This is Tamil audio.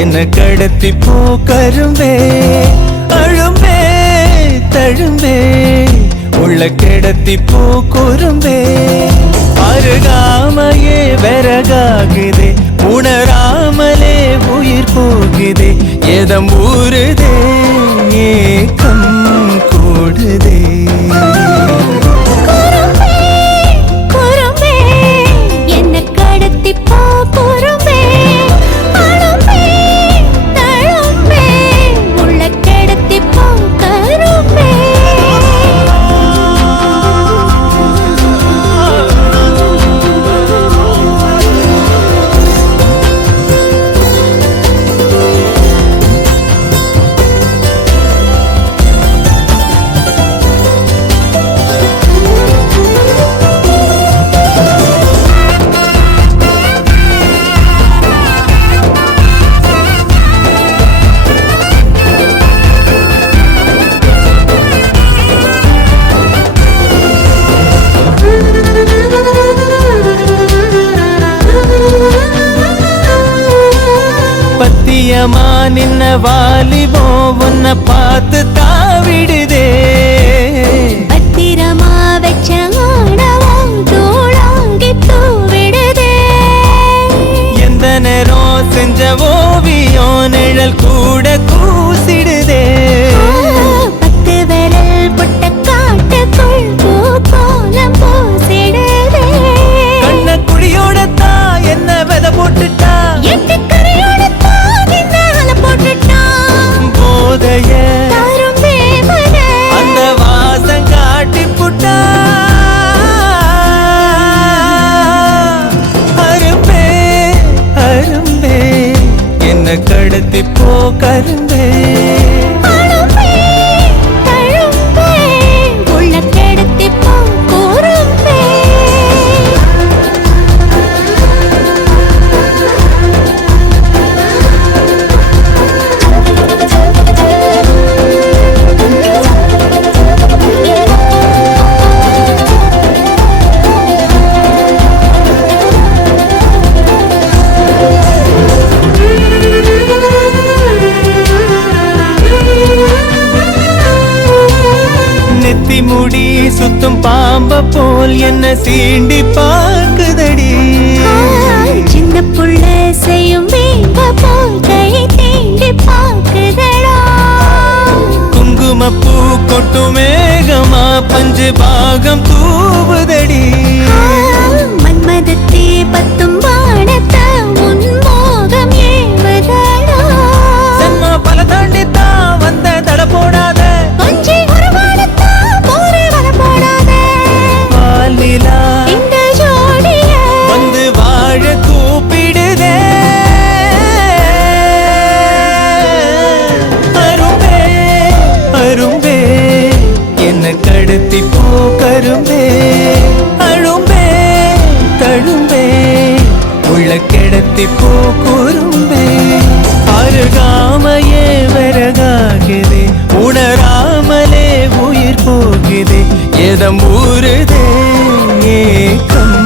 என்ன கடத்தி போ கரும்பே அழும்பே தழும்பே உள்ள கிடத்தி போ குறும்பே அருகாமையே விறகாகுதே உணராமலே உயிர் போகுதே எதம் ஊறுதே ஏக்கம் கூடுதே பத்தியமா நின்ன வாலிபோ உன்னை பார்த்து தாவிடுதே பத்திரமா வச்ச ஆணவம் தூளாங்கி தூவிடுதே எந்த நேரம் செஞ்ச ஓவியம் நிழல் கூட கூசிடுதே பத்து விரல் புட்ட காட்டுக்குள் பூக்கோலம் பூசிடுதே கண்ண குழியோட தான் என்ன வித போட்டுட்டா எட்டு கரையோட போதைய அந்த வாசம் காட்டி புட்டா அரும்பே அரும்பே என்ன கடத்தி போ கரும்பே முடி சுத்தும் பாம்ப போல் என்ன சீண்டி பார்க்குதடி சின்ன புள்ள செய்யும் வீம்ப போல் கை தீண்டி பார்க்குதடா குங்குமப்பூ கொட்டு மேகமா பஞ்சு பாகம் தூவுதடி மன்மதத்தே பத்தும் வானத்த உன் மோகம் ஏவதடா சென்மா பல தாண்டித்தான் வந்த தட போடாத இந்த ஜோடிய வந்து வாழ கூப்பிடுதே அரும்பே அரும்பே என்ன கடத்தி போ கரும்பே அழும்பே தழும்பே உள்ள கிடத்தி போ குறும்பே அருகாமையே விறகாகுதே உணராமலே உயிர் போகுதே எதம் ஊறுதே ஏக்கம்